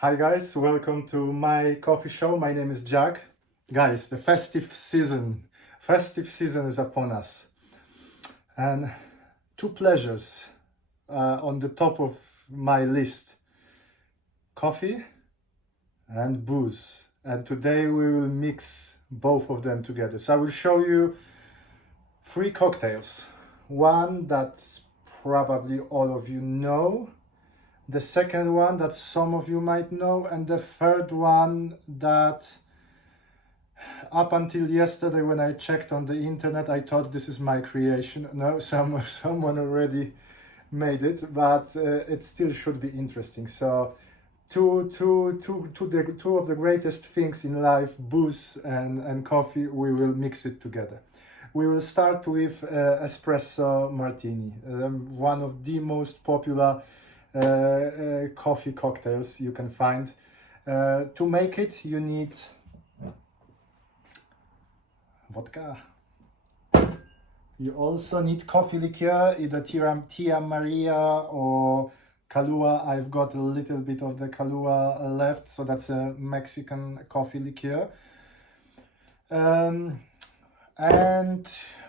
Hi guys, welcome to my coffee show. My name is Jack. Guys, the festive season is upon us. And two pleasures on the top of my list: coffee and booze. And today we will mix both of them together. So I will show you three cocktails. One that probably all of you know, the second one that some of you might know, and the third one that up until yesterday when I checked on the internet, I thought this is my creation. No, someone already made it, but it still should be interesting. So two of the greatest things in life, booze and coffee, we will mix it together. We will start with Espresso Martini, one of the most popular coffee cocktails you can find. To make it, you need vodka. You also need coffee liqueur, either Tia Maria or Kahlua. I've got a little bit of the Kahlua left, so that's a Mexican coffee liqueur. And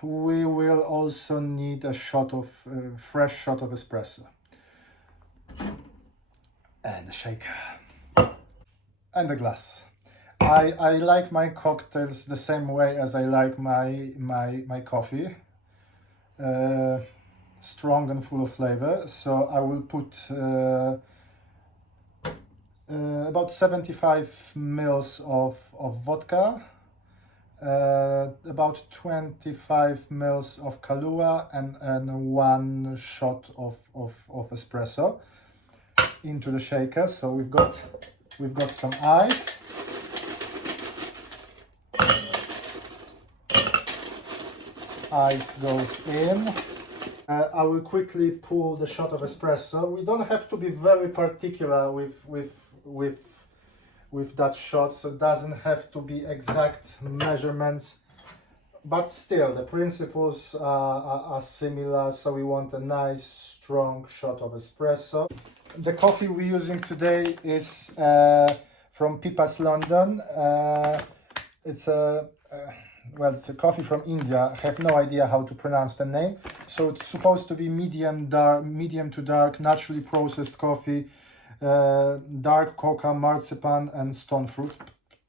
we will also need a fresh shot of espresso. And a shaker. And a glass. I like my cocktails the same way as I like my coffee. Strong and full of flavor. So I will put about 75 mils of vodka, about 25 mils of Kahlua, and one shot of espresso into the shaker. So we've got some ice. Ice goes in. I will quickly pour the shot of espresso. We don't have to be very particular with that shot, so it doesn't have to be exact measurements, but still the principles are similar. So we want a nice strong shot of espresso. The coffee we're using today is from Pipas London. It's a coffee from India. I have no idea how to pronounce the name. So it's supposed to be medium to dark, naturally processed coffee, dark cocoa, marzipan, and stone fruit.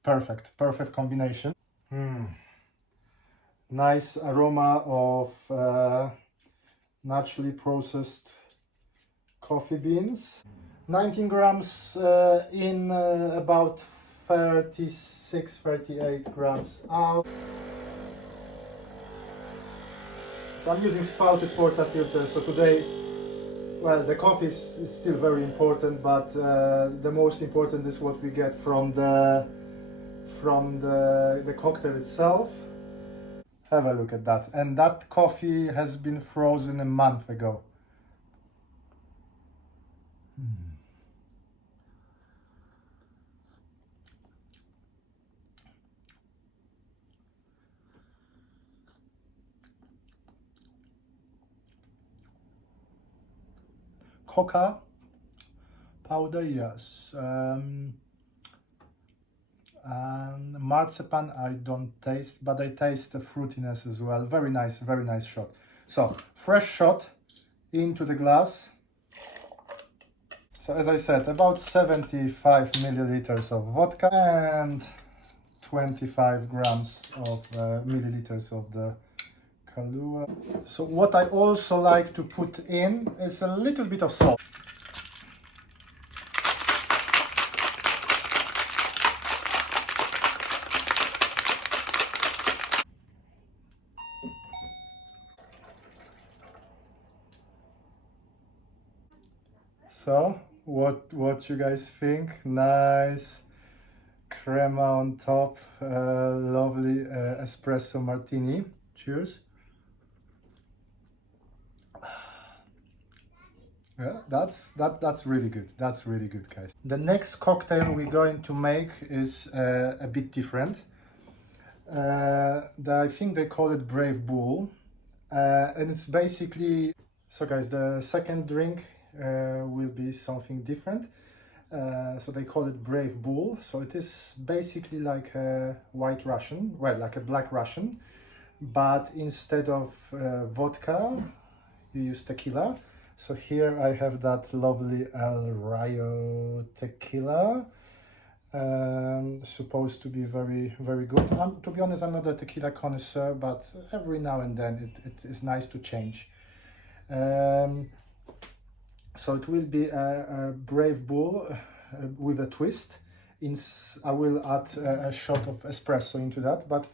Perfect combination. Nice aroma of naturally processed coffee beans. 19 grams in, about 38 grams out. So I'm using spouted portafilter. So today, well, the coffee is still very important, but the most important is what we get from the cocktail itself. Have a look at that. And that coffee has been frozen a month ago. Cocoa powder, yes. And marzipan I don't taste, but I taste the fruitiness as well. Very nice shot. So fresh shot into the glass. So as I said, about 75 milliliters of vodka and 25 grams of milliliters of the Kahlua. So what I also like to put in is a little bit of salt. So what you guys think? Nice crema on top, lovely espresso martini. Cheers. Yeah, that's really good. That's really good, guys. The next cocktail we're going to make is a bit different. I think they call it Brave Bull, and it's basically. So, guys, the second drink will be something different. So they call it Brave Bull. So it is basically like a white Russian, well, like a black Russian, but instead of vodka, you use tequila. So here I have that lovely El Rayo tequila. Supposed to be very, very good. To be honest, I'm not a tequila connoisseur, but every now and then it is nice to change. So it will be a Brave Bull with a twist. I will add a shot of espresso into that, but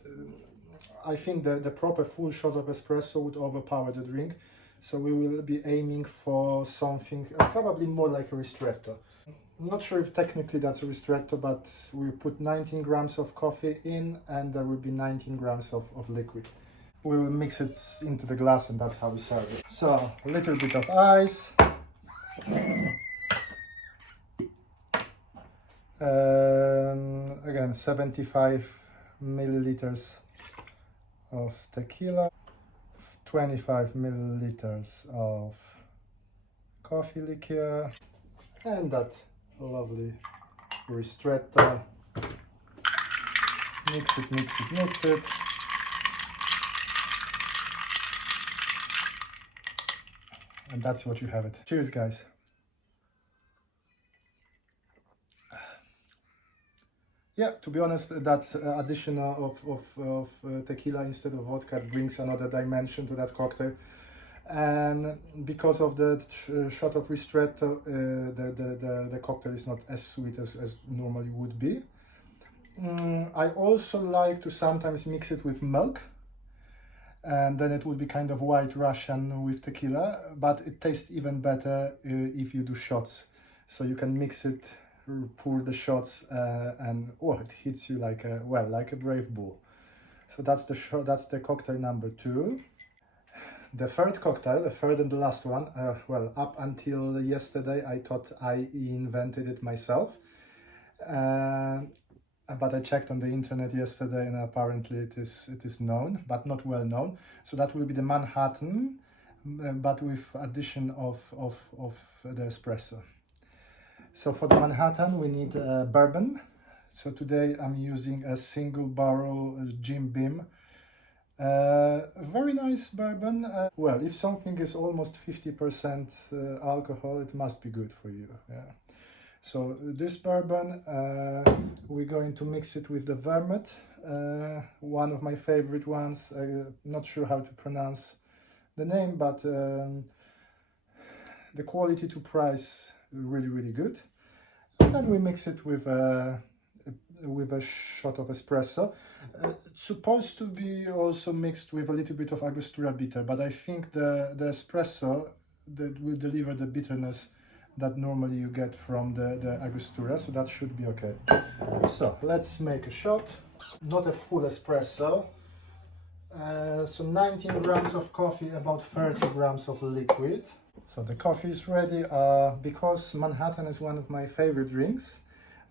I think the proper full shot of espresso would overpower the drink. So we will be aiming for something probably more like a ristretto. I'm not sure if technically that's a ristretto, but we put 19 grams of coffee in and there will be 19 grams of liquid. We will mix it into the glass and that's how we serve it. So a little bit of ice. Again, 75 milliliters of tequila, 25 milliliters of coffee liqueur, and that lovely ristretto. Mix it, mix it, mix it. And that's what you have it. Cheers, guys. Yeah, to be honest, that addition of tequila instead of vodka brings another dimension to that cocktail. And because of the shot of ristretto, the cocktail is not as sweet as normally would be. I also like to sometimes mix it with milk, and then it would be kind of white Russian with tequila, but it tastes even better if you do shots. So you can mix it, pour the shots, and it hits you like a Brave Bull. So that's the cocktail number 2. The third cocktail, the third and the last one, up until yesterday I thought I invented it myself, but I checked on the internet yesterday and apparently it is known, but not well known. So that will be the Manhattan, but with addition of the espresso. So for the Manhattan we need bourbon. So today I'm using a single barrel Jim Beam. Very nice bourbon. Well, if something is almost 50% alcohol, it must be good for you. Yeah. So this bourbon, we're going to mix it with the Vermouth, one of my favorite ones. I'm not sure how to pronounce the name, but the quality to price really, really good. And then we mix it with a shot of espresso. It's supposed to be also mixed with a little bit of Angostura bitter, but I think the espresso that will deliver the bitterness that normally you get from the Angostura, so that should be okay. So let's make a shot. Not a full espresso. So 19 grams of coffee, about 30 grams of liquid. So the coffee is ready. Because Manhattan is one of my favorite drinks,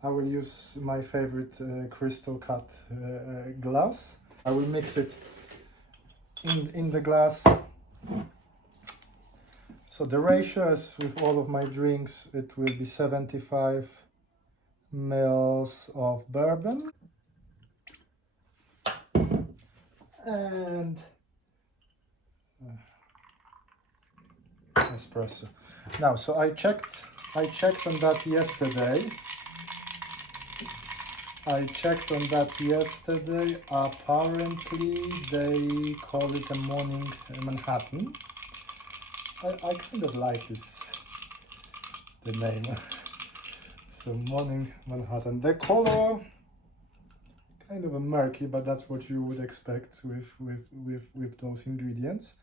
I will use my favorite crystal cut glass. I will mix it in the glass. So the ratio, as with all of my drinks, it will be 75 mils of bourbon and espresso. Now, so I checked on that yesterday. Apparently, they call it a morning Manhattan. I kind of like the name. So morning Manhattan. The color kind of a murky, but that's what you would expect with those ingredients.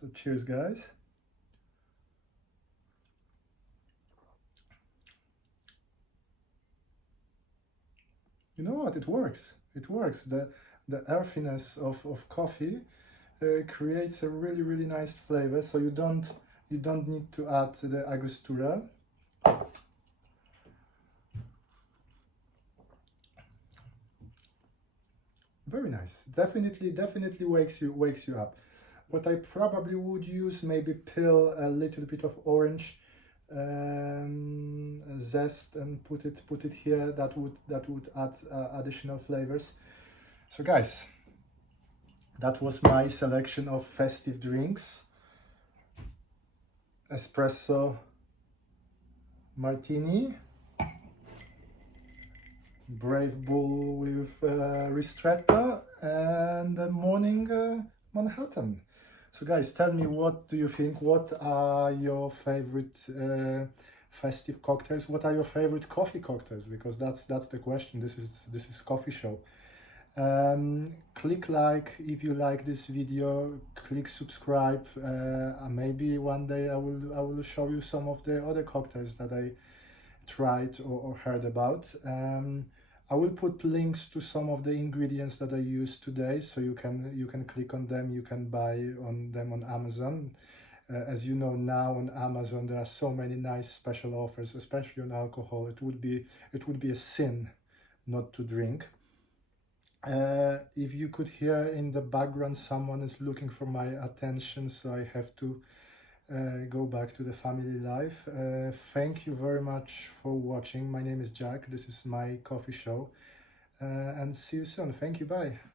So cheers, guys. You know what? It works. It works. The earthiness of coffee creates a really, really nice flavor. So you don't need to add the Angostura. Very nice. Definitely wakes you up. What I probably would use, maybe peel a little bit of orange zest and put it here. That would add additional flavors. So guys, that was my selection of festive drinks. Espresso Martini, Brave Bull with ristretto, and the morning Manhattan. So guys, tell me, what do you think? What are your favorite festive cocktails? What are your favorite coffee cocktails? Because that's the question. This is coffee show. Click like if you like this video. Click subscribe. Maybe one day I will show you some of the other cocktails that I tried or heard about. I will put links to some of the ingredients that I used today, so you can click on them. You can buy them on Amazon. As you know, now on Amazon there are so many nice special offers, especially on alcohol. It would be a sin not to drink. If you could hear in the background, someone is looking for my attention, so I have to go back to the family life. Thank you very much for watching. My name is Jack. This is my coffee show, and see you soon. Thank you. Bye.